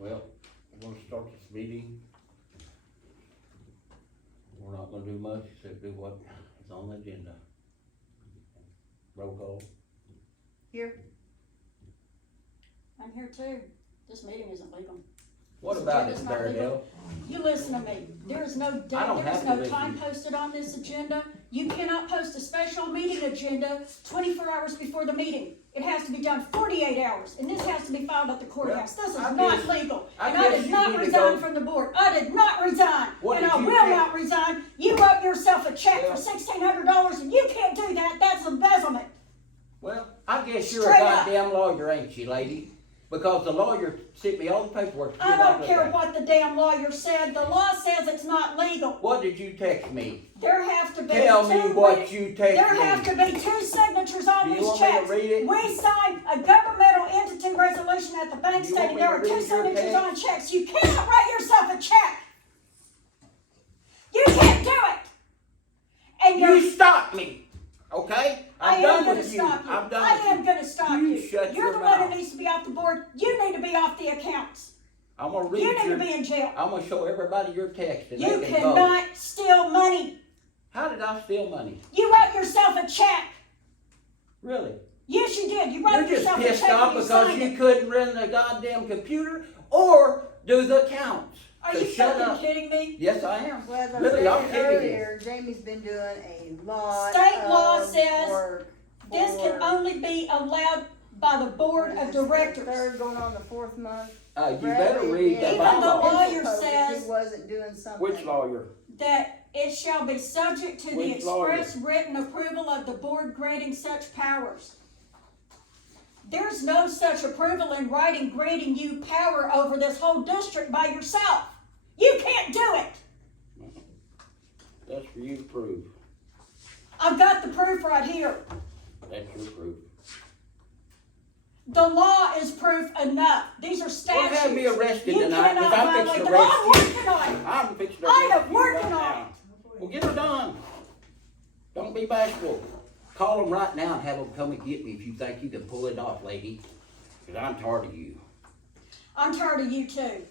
Well, we're gonna start this meeting. We're not gonna do much except do what is on the agenda. Roll call. Here. I'm here too. This meeting isn't legal. What This about agenda's it, not legal. Daredevil? You listen to me. There is no date, I don't there is have to no listen. time posted on this agenda. You cannot post a special meeting agenda 24 hours before the meeting. It has to be done 48 hours, and this has to be filed at the courthouse. This is I not guess- legal. I And I guess did you not need to resign go- from the board. I did not resign, What and did I you will think? not resign. You wrote yourself a check Well- for $1,600, and you can't do that. That's embezzlement. Well, I guess you're a Straight up. goddamn lawyer, ain't you, lady? Because the lawyer sent me all the paperwork. I don't care what the damn lawyer said. The law says it's not legal. What did you text me? There have to be Tell me two what wit- you text There me. have to be two signatures on Do you these want me to checks. read it? We signed a governmental entity resolution at the bank Do you want stating me there to are read two your signatures text? on checks. You cannot write yourself a check. You can't do it. And You stop me, okay? I I'm am done gonna with you. stop you. I'm done I with am you. gonna stop You you. shut You're your the one mouth. who needs to be off the board. You need to be off the accounts. I'm gonna read You need your. to be in jail. I'm gonna show everybody your text and You they can vote. cannot steal money. How did I steal money? You wrote yourself a check. Really? Yes, you did. You wrote You're just yourself a pissed check off and you because signed you it. couldn't run the goddamn computer or do the accounts. Are So you shut fucking up. kidding me? Yes, I am. Well, as I Really, I'm said kidding you. earlier, Jamie's been doing a lot State law of says work This can for- only be allowed by the board what of is this, the directors. Third going on the fourth month. You better Bradley read the did- Even the bylaws. lawyer Supposed if says- He wasn't doing something. Which lawyer? That it shall be subject to the Which lawyer? express written approval of the board granting such powers. There's no such approval in writing granting you power over this whole district by yourself. You can't do it. That's for you to prove. I've got the proof right here. That's your proof. The law is proof enough. These are Well, statutes. have me arrested You tonight, cannot because I'm violate fixing the to law. arrest I'm you. working on it. I'm fixing to I arrest am you working right on now. Well, get her done. Don't be bashful. Call them right now and have them come and get me if you think you can pull it off, lady. Because I'm tired of you. I'm tired of you too.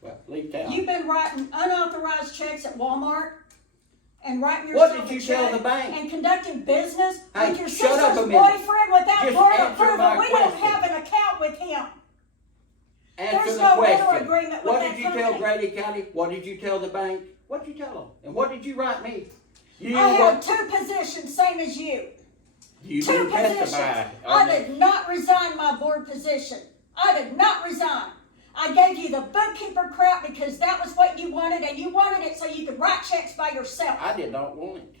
Well, leave town. You've been writing unauthorized checks at Walmart and writing What yourself did you a check tell the bank? and conducting business Hey, with your shut up sister's a minute. boyfriend without Just board answer approval. my We don't question. have an account with him. Answer There's the no rental question. agreement with What that did you tell company. Grady County? What did you tell the bank? What did you tell them? And what did you write me? You I have what? two positions, same as you. You Two didn't positions. testify. I did not resign my board position. I did not resign. I gave you the bookkeeper crap because that was what you wanted, and you wanted it so you could write checks by yourself. I did not want it.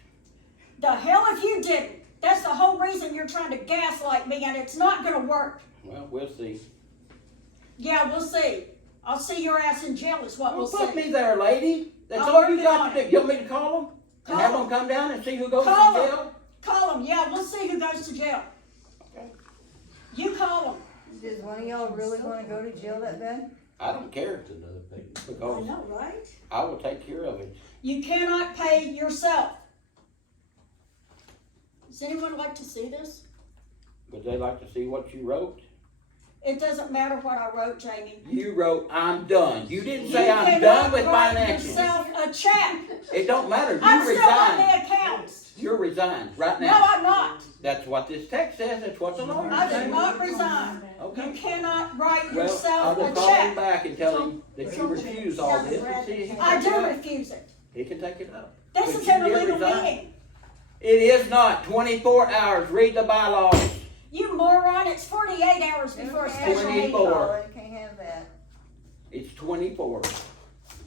The hell if you didn't. That's the whole reason you're trying to gaslight me, and it's not gonna work. Well, we'll see. Yeah, we'll see. I'll see your ass in jail is what Well, we'll put see. me there, lady. That's I'm all you working got on to do. it. You want me to call them? And Call have 'em. them come down and see who goes Call to 'em. jail? Call them. Yeah, we'll see who goes to jail. Okay. You call them. Does one of y'all really want to go to jail that bad? I don't care I because know, right? I will take care of it. You cannot pay yourself. Does anyone like to see this? Would they like to see what you wrote? It doesn't matter what I wrote, Jamie. You wrote, I'm done. You didn't You say I'm cannot done with write finances. yourself a check. It don't matter. I'm You still on resigned. the accounts. You're resigned right No, now. I'm not. That's what this text says. That's what the lawyer I says. did not resign. You Okay. cannot write Well, I yourself will a call him check. back and tell him that you refuse all this and see if he I can do take it up. refuse it. He can take it up. This But is you an did illegal resign. meeting. It is not 24 hours. Read the bylaws. You moron, it's 48 hours before a special meeting. 24. You can't have that. It's 24.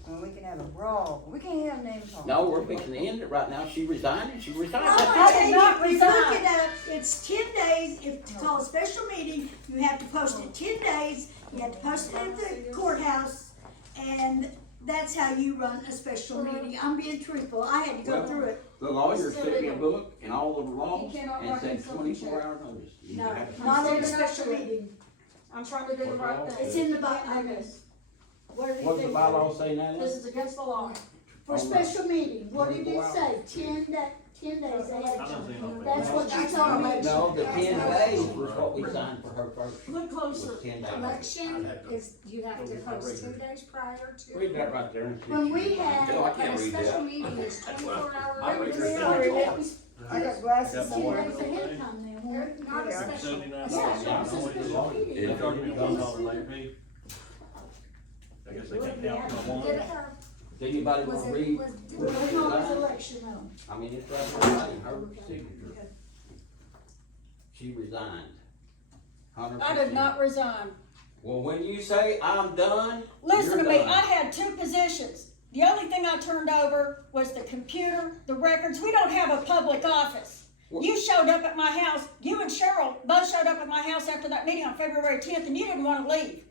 Well, we can have a brawl. We can't have name calling. No, we're fixing to end it right now. She resigned and she resigned. I'm That's gonna it. did tell you, not if you resign. look it up, it's 10 days, if to call a special meeting, you have to post it 10 days, you have to post it at the courthouse, and that's how you run a special meeting. I'm being truthful, I had to go Well, through it. The lawyer This is sent me a illegal. book and all of the laws You cannot and write said yourself a 24 check. hour notice. You No, have to- not on a It's special not- meeting. I'm trying to do the right thing. It's in the I bylaws. do this. What did What it does the say? bylaws say now? This is against the law. For special meeting, what did 24 it say? 10 10 days I election. don't see no That's what you're difference. talking about. No, the 10 days was what we signed for her first. Look closer. Was 10 days. Election is, you have to post 2 days prior to. Read that right there. and see When if we you- And No, I a can't read special that. meeting is 24 hours. I read Really? that. I got glasses Got 10 on. days ahead of time then, not a Yeah. special. $79. A special meeting. They charge me $1 late fee. I guess they can't count for one. Did it, or Does anybody was wanna it, read? was, We're did working on Right. this election though. I mean, it's right there, right, her signature. She resigned. 100%. I did not resign. Well, when you say I'm done, Listen you're to me, done. I had 2 positions. The only thing I turned over was the computer, the records. We don't have a public office. Well- You showed up at my house, you and Cheryl both showed up at my house after that meeting on February 10th, and you didn't want to leave.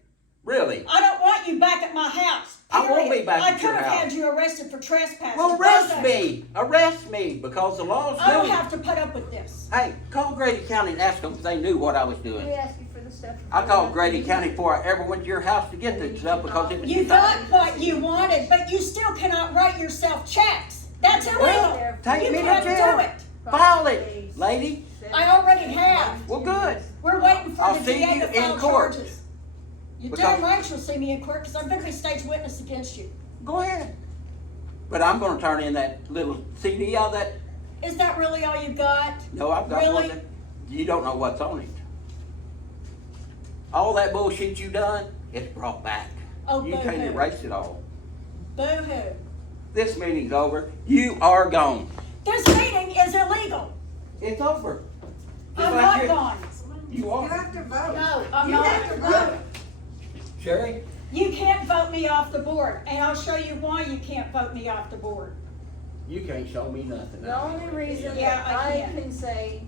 Really? I don't want you back at my house. I won't period. be back I at your could have house. had you arrested for trespassing. Well, both arrest of me, because the law's I don't new. have to put up with this. Hey, call Grady County and ask them if they knew what I was We doing. asked you for the stuff. I called Grady County before I ever went to your house to get the stuff because it was. You got what you wanted, but you still cannot write yourself checks. That's illegal. Well, take You me to can't jail. do it. File it, lady. I already have. Well, good. We're waiting for I'll the see DA you to file in court. charges. You're Because- damn right you'll see me in court, because I'm gonna be state's witness against you. Go ahead. But I'm gonna turn in that little CD out of that. Is that really all you got? No, I've got one Really? that, you don't know what's on it. All that bullshit you done, it's brought back. Oh, You can't boo-hoo. erase it all. Boo-hoo. This meeting's over. You are gone. This meeting is illegal. It's over. Just I'm like not you- gone. You You are. have to vote. No, I'm You have to not. vote. Sherry? You can't vote me off the board, and I'll show you why you can't vote me off the board. You can't show me nothing. The only reason Yeah, that I I can. can say,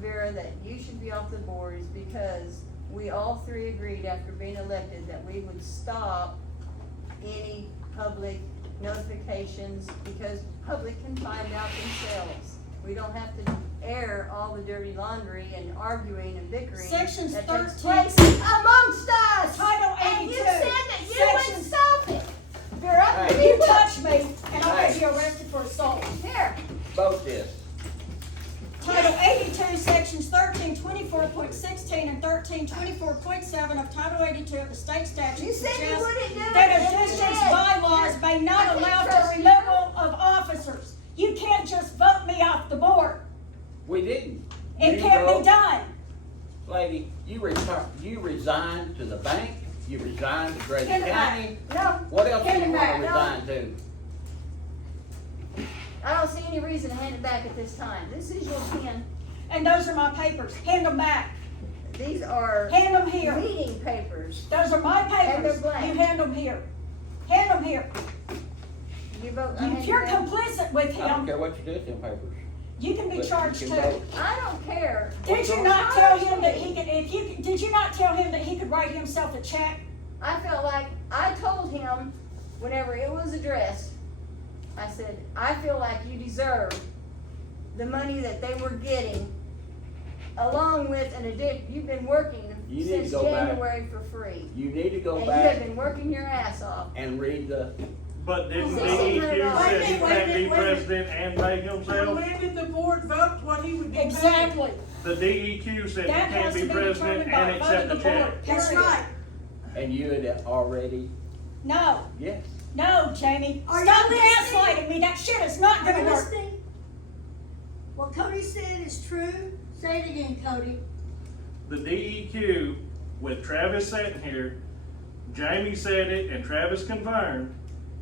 Vera, that you should be off the board is because we all 3 agreed after being elected that we would stop any public notifications because public can find out themselves. We don't have to air all the dirty laundry and arguing and bickering Sections that takes 13. place amongst us. Title And you 82. said that you would Sections- stop it. Vera, Hey. You touch me, and I'll have Hey. you arrested for assault. here. Vote this. Title 82, sections 1324.16 and 1324.7 of Title 82 of the state statute You said you suggest wouldn't do it. that a and you district's did. bylaws may I not can't allow trust for you. removal of officers. You can't just vote me off the board. We didn't. It You can't wrote- be done. Lady, you resigned to the bank, you resigned to Grady Get it back. County. No, What else do Get you it wanna back. resign to? I don't see any reason to hand it back at this time. This is your pen. And those are my papers. Hand them back. These are Hand them here. meeting papers. Those are my And they're papers. blank. You hand them here. Hand them here. You vote. I hand If you you're back. complicit with I don't him, care what you do with them papers. you can be but you charged can too. vote. I don't care. Did you not tell him that he could, did you not tell him that he could write himself a check? I felt like, I told him, whenever it was addressed, I said, I feel like you deserve the money that they were getting, along with you've been working You need to since go back. January for free. You need to go And you have back been working your ass off. and read the, But didn't Well, DEQ wait a say he minute, wait a can't be minute, wait a minute. president and pay himself? When did the board vote what he would be paid? Exactly. The DEQ said he That has can't to be be president determined by and a vote accept of a the check. board. That's period. right. and you had already, No, yes. no, Jamie. Are Stop you listening? gaslighting me. That shit is not Are gonna you work. listening? What Cody said is true. Say it again, Cody. The DEQ, with Travis sitting here, Jamie said it and Travis confirmed,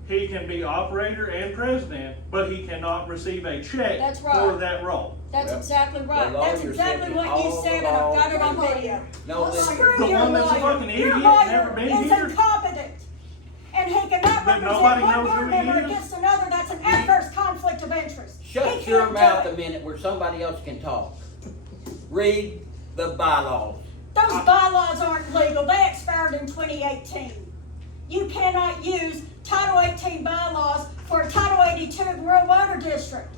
he can be operator and president, but he cannot receive a check That's right. for that role. That's Well, exactly right. the That's lawyer exactly said what that you all said, the and I've law- got it on video. No, Well, listen, Screw The your one that's a lawyer. fucking Your idiot, lawyer never been is here. incompetent. And he cannot But represent nobody one knows board who he member is. against another. That's an adverse conflict of interest. He shut your can't do mouth it. a minute where somebody else can talk. Read the bylaws. Those bylaws aren't legal. They expired in 2018. You cannot use Title 18 bylaws for a Title 82 rural water district.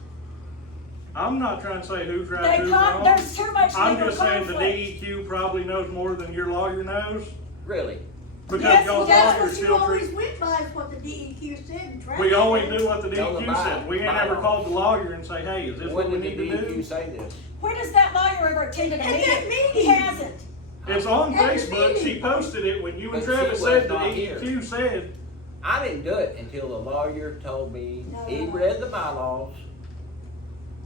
I'm not trying to say who's right, who's wrong. There's too much I'm legal just saying the conflict. DEQ probably knows more than your lawyer knows. Really? Because Yes, y'all That's lawyers what you still always treat, went by, is what the DEQ said. and Travis we only said. do what the No, the DEQ said. We ain't ever bylaws. called the lawyer and say, hey, is this what When we did need the to DEQ do? say this? When has that lawyer ever attended a At meeting? that meeting. He hasn't. It's on At the Facebook. She meeting. posted it when you and But she Travis was said the not here. DEQ said, I didn't do it until the lawyer told me, No, he no. read the bylaws.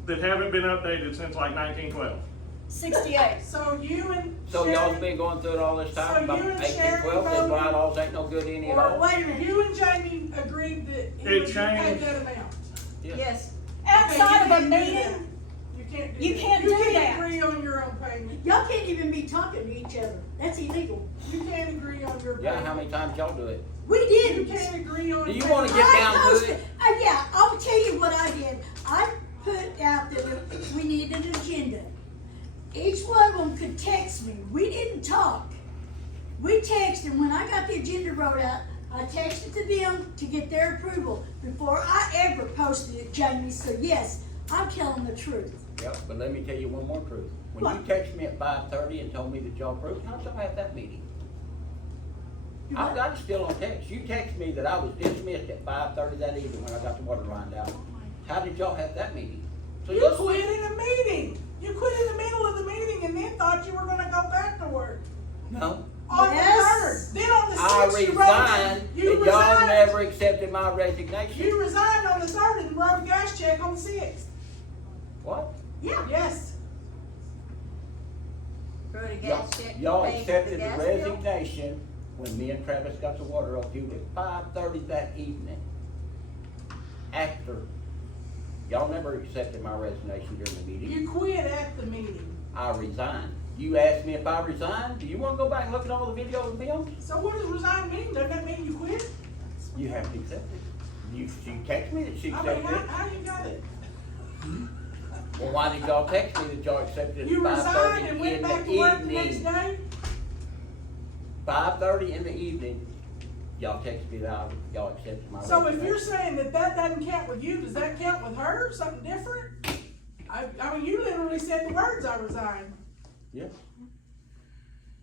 that haven't been updated since like 1912. 68. So you and So y'all Sherry, been going through it all this So time about you and 1812, Sherry then voted- bylaws ain't no good any at Or, all? wait a minute, you and Jamie agreed that he It would pay changed. that amount. Yes, Outside of a Okay, you can't do meeting, that. You can't do You that. can't You do can't that. agree on your own payment. y'all can't even be talking to each other. That's illegal. You can't agree on your payment. Yeah, how many times y'all do it? We You didn't. can't agree on. Do you payment. wanna get down to posted, it? yeah, I'll tell you what I did. I put out that we need an agenda. Each one of them could text me. We didn't talk. We texted. When I got the agenda wrote out, I texted to them to get their approval before I ever posted it, Jamie. So yes, I'm telling the truth. Yep, but let me tell you one more truth. When you What? texted me at 5:30 and told me that y'all approved, how'd y'all have that meeting? You I've what? got it still on text. You texted me that I was dismissed at 5:30 that evening when I got the water lined out. How did y'all have that meeting? So You you'll quit see. in a meeting. You quit in the middle of the meeting and then thought you were gonna go back to work. No. On Yes. the third. Then on the I sixth, you resigned, wrote, you and y'all resigned. never accepted my resignation. You resigned on the third and wrote a gas check on the sixth. What? Yeah. Yes. wrote a Y'all gas check. y'all paid for accepted the gas bill. resignation when me and Travis got the water off you at 5:30 that evening. After, y'all never accepted my resignation during the meeting. You quit at the meeting. I resigned. You asked me if I resigned. Do you wanna go back and look at all the videos and films? So what does resign mean? Doesn't that mean you quit? You have to accept it. She texted me that she I mean, accepted it. how you got it? Well, why did y'all text me that y'all accepted it You at resigned 5:30 and in went back the to work the next evening? day? 5:30 in the evening, y'all texted me that y'all accepted my So resignation. if you're saying that that doesn't count with you, does that count with her? Something different? I mean, you literally said the words, I resigned. Yeah.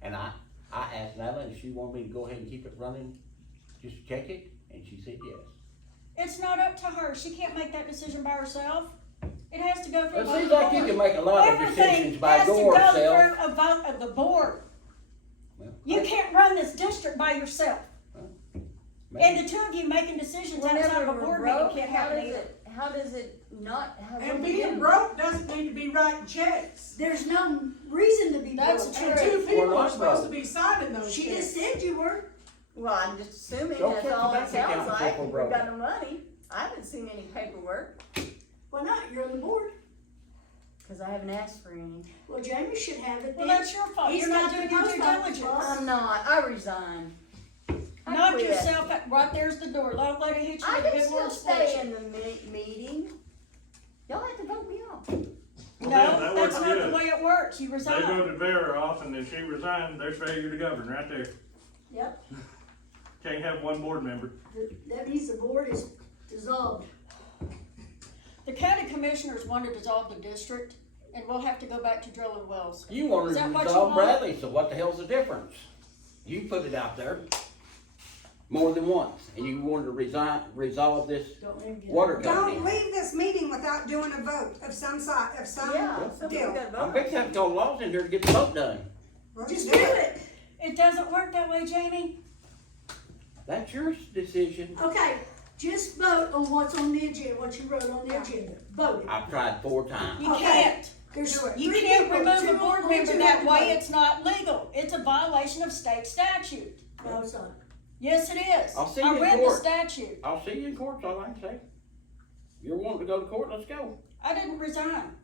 And I asked Natalie if she wanted me to go ahead and keep it running, just to check it, and she said yes. it's not up to her. She can't make that decision by herself. It has to go through. It a vote seems of like the you board. can make a lot of Everything decisions by has to go yourself. through a vote of the board. Well, You can't run this district by yourself. maybe. And the two of you making decisions outside Whenever of a we're board meeting broke, can't how happen does either. how does it not, how And does it being get- broke doesn't need to be writing checks. The's no reason to be That's broke. true. And two people We're are not supposed broke. to be signing those She checks. just said you were. Well, I'm just assuming Don't that's check all the it bank sounds account like, if we're we've broke. got no money. I haven't seen any paperwork, Why not? You're on the board. cause I haven't asked for any. Well, Jamie should have it Well, then. that's your fault. He's You're not got doing the your post due office diligence. boss. I'm not, I resigned. I Knock quit. yourself at, right there's the door. Don't let it hit you I with a can good still word stay split in the meeting. Y'all have to vote me off. you. Yeah, No, that that's works not good. the way it works. You They resign. voted Vera off and then she resigned, there's failure to govern right there. Yep. Can't have one board member. That means the board is dissolved. The county commissioners want to dissolve the district, and we'll have to go back to drilling wells. You wanted Is to that what you resolve want? Bradley, so what the hell's the difference? You put it out there more than once, and you wanted to resolve this Don't let him get water it. company. Don't leave this meeting without doing a vote of some sort, of some Yeah, somebody's deal. gotta I'm vote. fixing to have to call laws in here to get the vote done. Well, Just do do it. It doesn't work that way, Jamie. That's your decision. Okay, just vote on what's on the agenda, what you wrote on the agenda. Vote it. I've tried 4 times. You Okay. can't. There's You three can't people, remove a two board on, member two that have to way. vote. It's not legal. It's a violation of state statute. No, it's not. Yes, it is. I'll see you I in read the court. statute. I'll see you in court, that's all I can say. You're wanting to go to court, let's go. I didn't resign.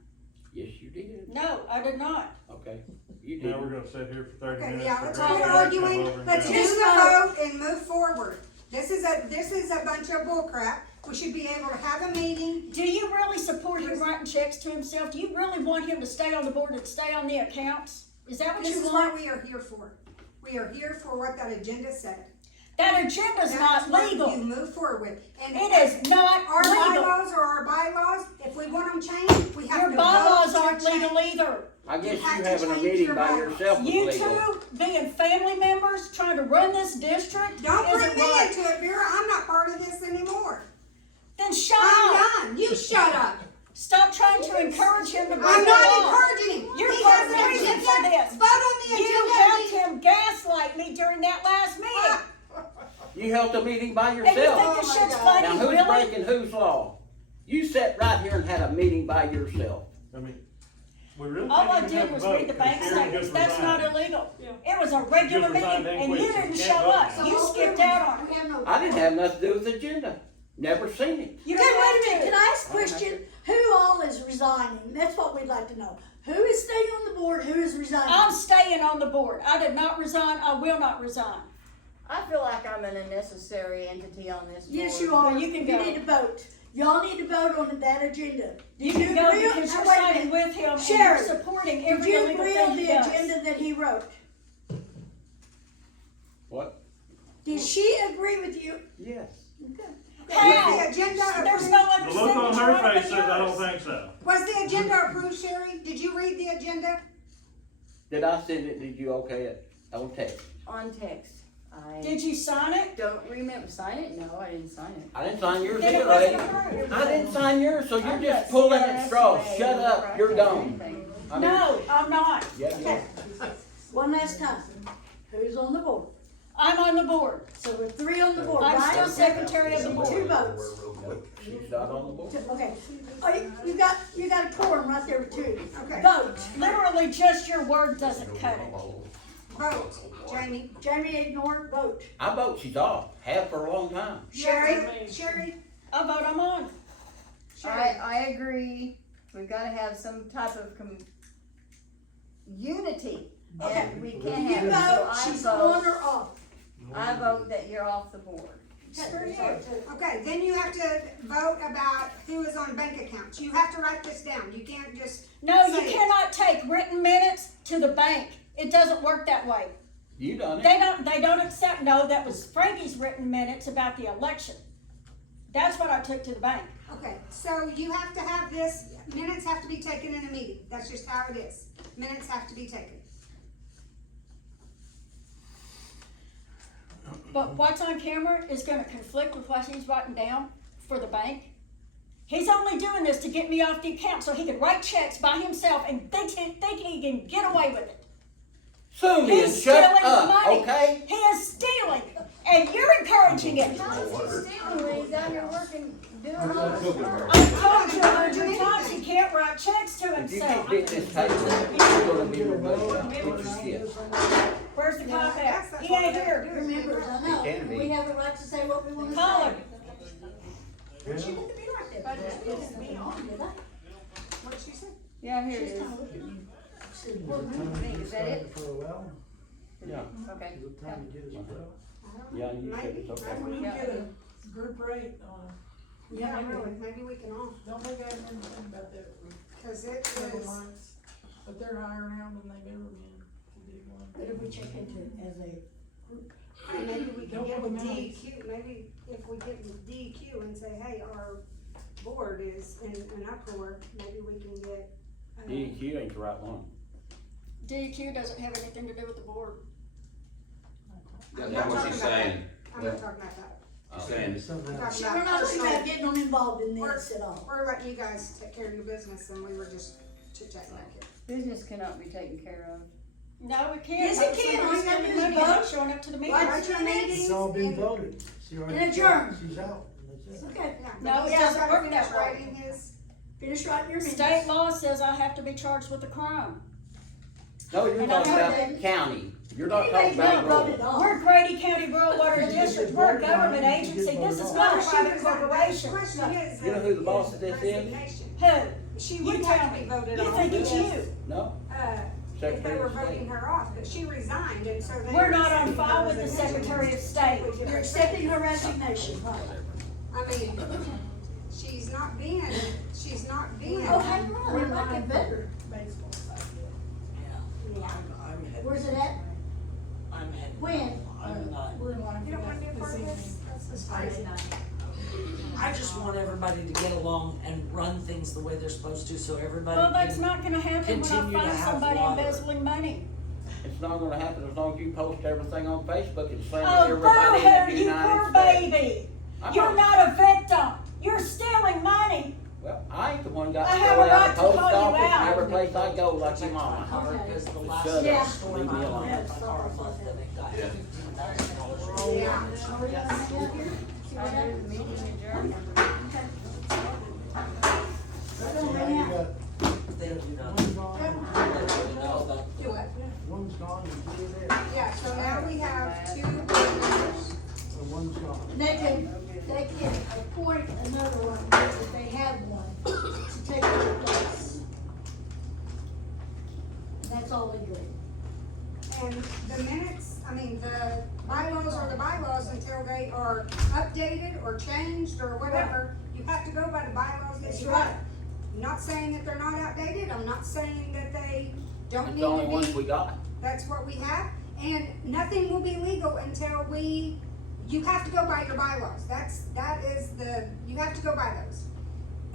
Yes, you did. No, I did not. Okay, you did. Now we're gonna sit here for 30 Okay, minutes. yeah, for let's her quit to come over arguing, and let's go. do Just the vote. vote and move forward. This is a bunch of bullcrap. We should be able to have a meeting. Do you really support him writing checks to himself? Do you really want him to stay on the board and stay on the accounts? Is that what This you is want? what we are here for. We are here for what that agenda said. That agenda's That's not what legal. you move forward with. And It is not our legal. bylaws are our bylaws. If we want them changed, we have Your to bylaws vote to aren't legal change. either. I guess you have to having a change meeting your by bylaws. yourself was You legal. two being family members trying to run this district Don't bring isn't me right. into it, Vera, I'm not part of this anymore. Then shut up. I'm done, you shut up. Stop trying to encourage him to break I'm the not law. encouraging him. You're He part has of the an reason agenda. for this. Vote on the You agenda. helped him gaslight me during that last meeting. You held a meeting by And you yourself. think this Oh my shit's God. funny, Now, who's really? breaking whose law? You sat right here and had a meeting by yourself. I mean, we really All I can't even did have a was vote, read the 'cause bank Sharon statements, just that's not resigned. illegal. It was a regular Just meeting resigned and and you quit, so didn't you show can't vote up, now. you skipped out on it. We have no. I didn't have nothing to do with the agenda. Never seen it. You Okay, don't wait a have minute, to. can I ask a question? Who all is resigning? That's what we'd like to know. Who is staying on the board, who is resigning? I'm staying on the board. I did not resign, I will not resign. I feel like I'm an unnecessary entity on this board. Yes, you are. Well, you can go. need to vote. Y'all need to vote on that agenda. You Did can go agree on- because you're wait a signing minute. with him and Sharon, you're supporting Did every you illegal agree thing on he the does. agenda that he wrote? What? Did she agree with you? Yes. How? Was the agenda There's approved? no other The look on signature her on it face but says, I don't yours. think so. Was the agenda approved, Sherry? Did you read the agenda? Did I send it? Did you okay it? On text? On text. I Did you sign it? don't remember signing it. No, I didn't sign it. I didn't sign yours Then it either, wasn't Ray. approved. I didn't sign yours, so you're I'm just not pulling CRS at straws. today, Shut up, right? you're gone. Anything. I mean, No, I'm not. Yeah, yeah. One last time. Who's on the board? I'm on the board. So we're three on the board, I'm right? still secretary of the Two board. votes. Nope, she's not on the board. Okay. Oh, you got a quorum right there with two. Okay. Vote. Literally just your word doesn't cut it. Vote, Jamie. Jamie, ignore, vote. I vote she's off. Have for a long time. Sherry, Sherry, I vote I'm on. I agree. We've got to have some type of unity, and we can't You have it. So vote, she's on or off. I vote that you're off the board. okay, then you have to vote about who is on bank accounts. You have to write this down. You can't just. No, you say it. cannot take written minutes to the bank. It doesn't work that way. You done it. They don't accept, no, that was Frankie's written minutes about the election. That's what I took to the bank. Okay, so you have to have this, minutes have to be taken in a meeting. That's just how it is. Minutes have to be taken. But what's on camera is gonna conflict with what he's writing down for the bank. He's only doing this to get me off the account so he can write checks by himself and think he can get away with it. Sue me and He's shut stealing up, money. okay? He is stealing, and you're encouraging it. How is he stealing when he's out here working, doing all this work? I've told you 100 times he can't write checks to If you himself. can't beat this table, you're gonna be removed out. Get your shit. Where's the cop That's at? what He ain't we have to here. do. Members, I know. It can be. We have the right to say what we want to say. Call him. She looked at me like that. She looked at me on, did I? What did she say? Yeah, here it She's is. kinda looking at me. Is that it? Yeah, Okay. yeah, you said Maybe. it's Maybe okay. we can Yeah. get a group rate on Yeah, really, maybe we can all, don't think I didn't think about that cause it for is, once, but they're higher now than they've ever been to do one. But if we check into it as a group. maybe we can Don't get put with them out. DEQ, maybe if we get with DEQ and say, hey, our board is in an uproar, maybe we can get. DEQ ain't the right one. DEQ doesn't have anything to do with the board. I'm That's not what talking she's about that. saying. I'm not talking about that. She's saying, I'm talking We're not talking personal- about getting them involved in this at all. We're letting you guys take care of your business and we were just chit-chatting back here. Business cannot be taken care of. No, it can't. Yes, it can. All you gotta do is Money not vote. showing up to the meeting. Right. Write your meetings. It's all been and- voted. She already And adjourn. She's out. That's it. Okay, Yeah, No, but it he's doesn't gotta work finish that way. writing his. finish writing your minutes. State law says I have to be charged with a crime. No, you're And I talking about heard that. county. You're not He talking may not about wrote rural. it all. We're Grady County Rural Water District, we're a government agency, this is not a private corporation. Question is, You know who the boss of this is? resignation. Who? She You would tell have to me. be voted You on. think it's if, you? No? If Secretary they were of State. voting her off, but she resigned and so they. We're were not on accepting file her with the resignation. Secretary of State. You're accepting her resignation, right? I mean, she's not being. Oh, hang on, we're not getting better. Baseball side. Where's it at? I'm heading. When? We're in line You for don't wanna be a that part this of evening. this? That's crazy. I just want everybody to get along and run things the way they're supposed to, so everybody Well, that's can. not gonna happen when I continue to find have somebody water. embezzling money. It's not gonna happen as long as you post everything on Facebook and send Oh, everybody in boo-hoo, the you United poor States. baby. I'm You're not a victim. You're stealing money. Well, I ain't the one got I to have go a out right the to post call you office and out. every place I go like your mama. Okay. Because the last Shut up. storm Leave me I alone. had my car a month and it got $15,000. Yeah. I heard the meeting adjourned. They don't do One's nothing. gone, They don't know that. Do it. one's gone, and two are there, Yeah, so now we have 2 board members. so one's gone. They can appoint another one if they have one to take their place. And that's all they do. And the minutes, I mean, the bylaws are the bylaws until they are updated or changed or whatever. You have to go by the bylaws that That's you right. have. I'm not saying that they're not outdated, I'm not saying that they don't That's need the only to ones be. we got. That's what we have, and nothing will be legal until you have to go by your bylaws. You have to go by those.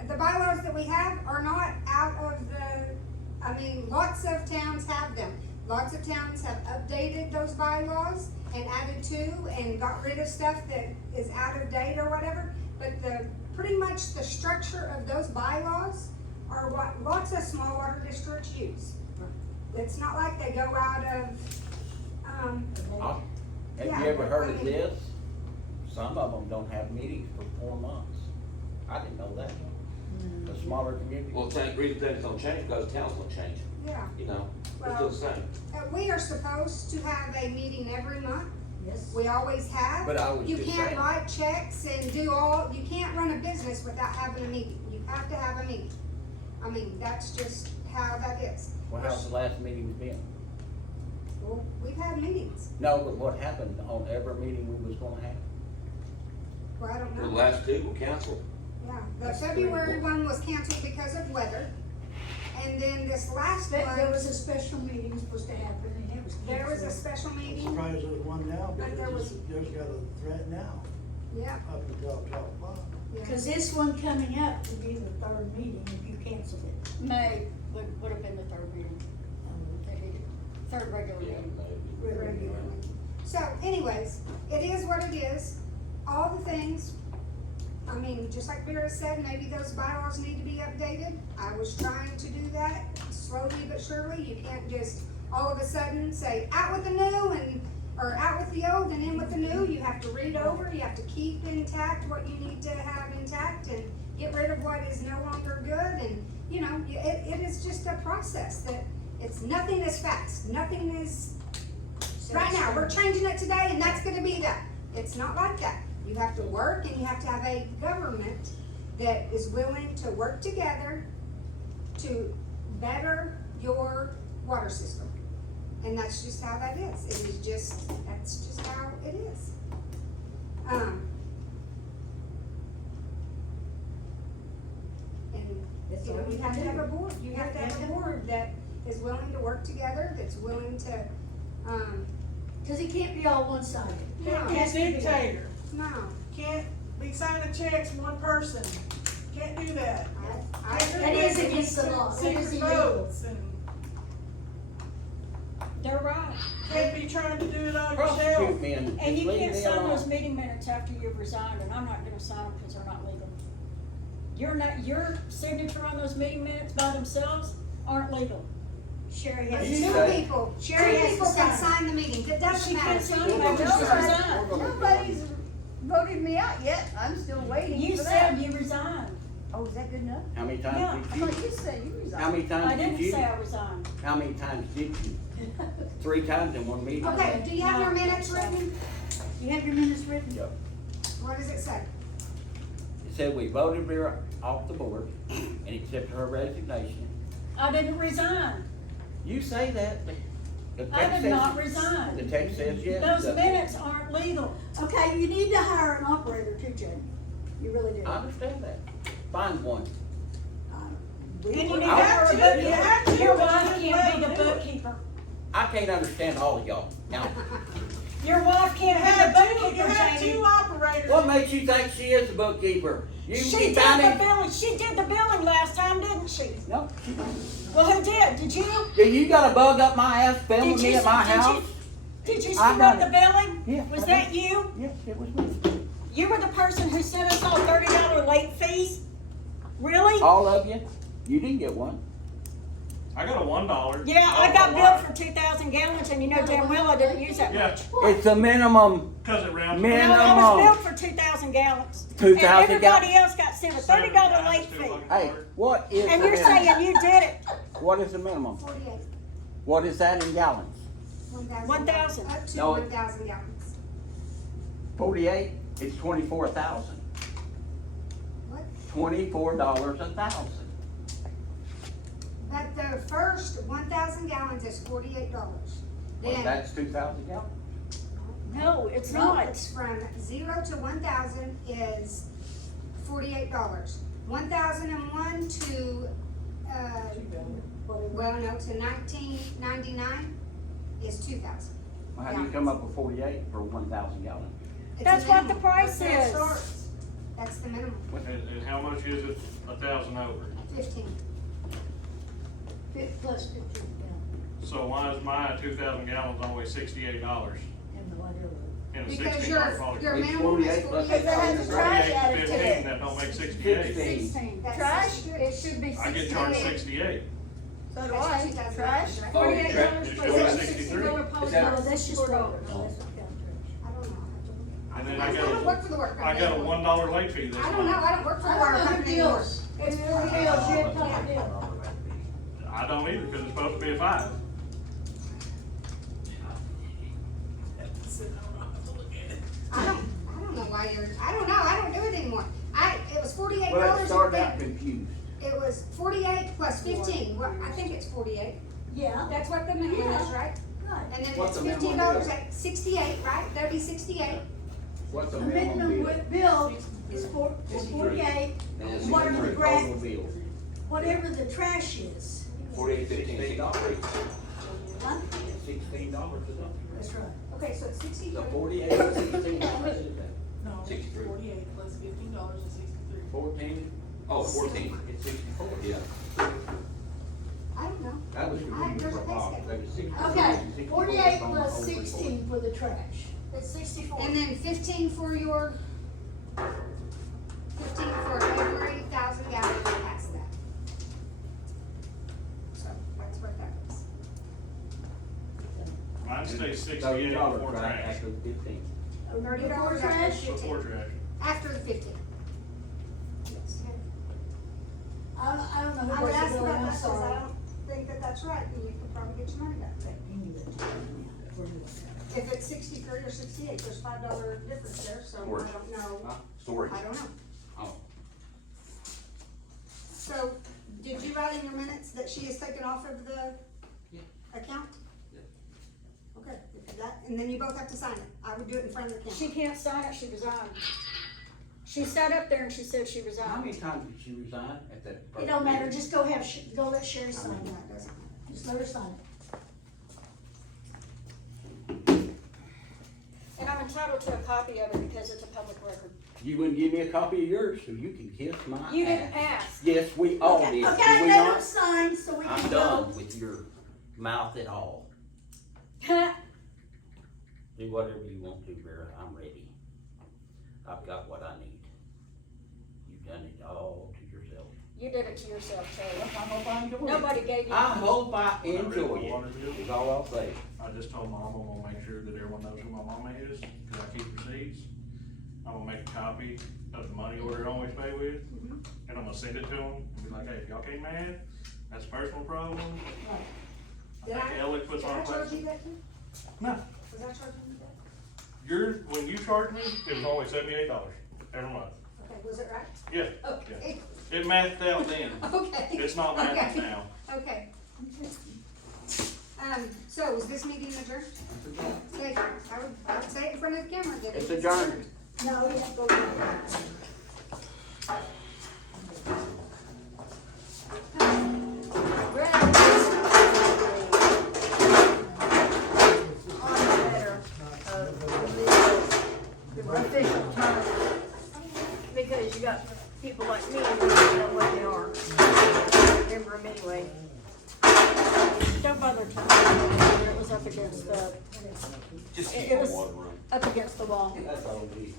The bylaws that we have are not out of lots of towns have them. Lots of towns have updated those bylaws and added to and got rid of stuff that is out of date or whatever. But pretty much the structure of those bylaws are what lots of small water districts use. It's not like they go out of, Have Yeah, you ever but heard I of mean- this? Some of them don't have meetings for 4 months. I didn't know that. The smaller communities. Well, reason things don't change because towns don't change, yeah. you know, it's still the same. We are supposed to have a meeting every month. Yes. We always have. But I was You just can't saying. write checks and you can't run a business without having a meeting. You have to have a meeting. I mean, that's just how that is. Well, how's the last meeting been? Well, we've had meetings. No, but what happened on every meeting we was gonna have? Well, I don't The know. last 2 were canceled. Yeah, the February one was canceled because of weather. And then this last There was one, a special meeting supposed to happen and it was there was a canceled. special I'm meeting. surprised there's one now, But there because was- there's got a threat now, Yeah, up until 12 o'clock. yeah. Cause this one coming up would be the third meeting if you canceled it. May would have been the third meeting. They did it. Third regular meeting. Regularly. So anyways, it is what it is. All the things, I mean, just like Vera said, maybe those bylaws need to be updated. I was trying to do that slowly but surely. You can't just all of a sudden say out with the new or out with the old and in with the new. You have to read over, you have to keep intact what you need to have intact and get rid of what is no longer good. And, you know, it is just a process that nothing is fast. Nothing is, right now, we're changing it today and that's gonna be that. It's not like that. You have to work and you have to have a government that is willing to work together to better your water system. And that's just how that is. That's just how it is. And, That's you know, all we you have to can have a do. board, you have to have a board that is willing to work together, that's willing to, Cause it can't be all one-sided. Can't be It a has to be- dictator, no. can't be signing checks one person, can't do that. I That is against the law, that Secret is illegal. votes and They're right. can't be trying to do it on yourself. Prosecute me and And you leave can't me sign alone. those meeting minutes after you've resigned, and I'm not gonna sign them because they're not legal. Your signature on those meeting minutes by themselves aren't legal. Sherry But has You two say- people, Sherry has to can sign. sign the meeting, that doesn't She can't matter. sign them after she's resigned. Nobody's voted me out yet, I'm still waiting You for said that. you resigned. Oh, is that good enough? How many Yeah. times I did you? thought you said you resigned. How many I times did didn't you? say I resigned. How many times did you? 3 times in one meeting? Okay, do you have your minutes written? You have your minutes written? Yep. What does it say? It said we voted Vera off the board and accepted her resignation. I didn't resign. You say that, but the I text did says. not resign. The text says yes. Those The- minutes aren't legal. Okay, you need to hire an operator too, Jamie. You really do. I understand that. Find one. And you need You to have hire a to, you have bookkeeper. to, Your but wife you can't be just the let them do it. bookkeeper. I can't understand all of y'all. Now, Your wife You can't be have the two, you bookkeeper, have Jamie. two operators. What makes you think she is the bookkeeper? You She can did keep the finding. billing, she did the billing last time, didn't she? No. Well, who did? Did you? Do you got a bug up my ass filming me at my house? Did you I screw done up the it. billing? Yeah, Was I that did. you? Yes, it was me. You were the person who sent us all $30 late fees? Really? All of you. You didn't get one. I got a $1. Yeah, I don't got know billed why. for 2,000 gallons, and you know damn well I didn't use that Yeah. much. It's a minimum. Cause it rounds. No, I Minimum. was billed for 2,000 gallons. 2,000 And everybody gallons. else got sent a $30 late fee. Hey, what is And the you're minimum? saying you did it. What is the minimum? 48, What is that in gallons? 1,000. 1,000. Up to No. 1,000 gallons. 48. It's 24,000. What? $24 a thousand. But the first 1,000 gallons is $48. Well, Then, that's 2,000 gallons. No, it's no, not. it's from 0 to 1,000 is $48. 1,001 to, well, no, to 1999 is 2,000. Well, how do you come up with 48 for 1,000 gallons? It's a That's what the minimum. price That's where it is. starts. That's the minimum, And how much is it, 1,000 over? 15. Plus 15 gallons So why is my 2,000 gallons only $68? in the whatever. In a Because $16 product? your It's minimum is 48 plus $48. has a trash 38 added to to 15, it. that don't make 68. 16. That's Trash, 60. it should be I get 60. charged 68. So do That's I, 2,000 trash. right? Oh, $48 tra- plus it should be $63. 63. Is No, that- that's just water, no, that's not counting I don't know. And then I don't work for the water I company. got a $1 late fee this I don't know, month. I don't work for the trash. I water don't know who company anymore. deals. It's who deals, you have to talk to them. I don't either, cause it's supposed to be a 5. I don't know why you're, I don't do it anymore. It was $48. Well, it started out confused. It was 48 plus 15, well, I think it's 48. Yeah, That's what the minimum is, right? right. And then What's it's the minimum $15 bill? at 68, right? That'd be 68. What's the The minimum minimum bill? bill is 48, And it's whatever the Total grant, bill. whatever the trash is. 48, 15, 63. Huh? $16 a day. That's right. Okay, so it's 60. So 48 and 16, how much is that? No, 63. 48 plus $15 and 63. 14? Oh, 14. It's 64. Yeah. I don't know. That was confusing there's for a a pay while. scale. That was 64. Okay, 64 48 on plus over 16 for the trash. That's 64. And then 15 for your, 15 for every 1,000 gallons past that. So, that's what that is. Mine stays $40, 68 before right, trash. after the 15. $30 Before after trash? 15. Before trash. After the 15. Yes. I don't know I who would does ask the billing, about I'm that, because I sorry. don't think that that's right, and you could probably get your money back. If it's 63 or 68, there's $5 difference there, so I Storage. don't know. Huh? Storage. I don't know. Oh. So, did you write in your minutes that she is taken off of the Yeah. account? Yeah. Okay, if that, and then you both have to sign it. I would do it in front of the She camera. can't sign it, she resigned. She sat up there and she said she How resigned. many times did she resign at that? It don't matter, just go go let Sherry I sign mean, it. that doesn't matter. Just let her sign it. And I'm entitled to a copy of it because it's a public record. You wouldn't give me a copy of yours, so you can kiss my ass. You didn't ask. Yes, we all Okay, did. okay, Did we let her not? sign so we I'm can done go. with your mouth at all. Do whatever you want to, Vera. I'm ready. I've got what I need. You've done it all to yourself. You did it to yourself, I Charlie. hope I enjoy it. Nobody gave you. I hope I read enjoy my water bill. it, is all I'll say. I just told Mom I'm gonna make sure that everyone knows who my mama is, cause I keep receipts. I'm gonna make a copy of the money order I always pay with, and I'm gonna send it to them, and be like, hey, if y'all came mad, that's a personal problem. I Did think I- Elliot puts Did on I a charge place. you that too? No, Was I charging you that? when you charged me, it was only $78 every month. Okay, was it right? Yeah, Okay. it mathed out then. Okay. It's not mathed Okay. now. Okay. So is this meeting adjourned? Okay, I would say it in front of the camera that It's it's adjourned. No, we have to go. We're at on the letter of against the, Just It keep was- the water running. up against the wall. That's all it is.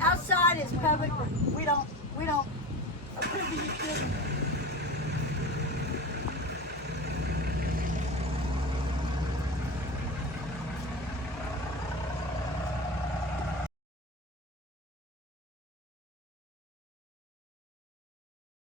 Outside is public, we don't approve of you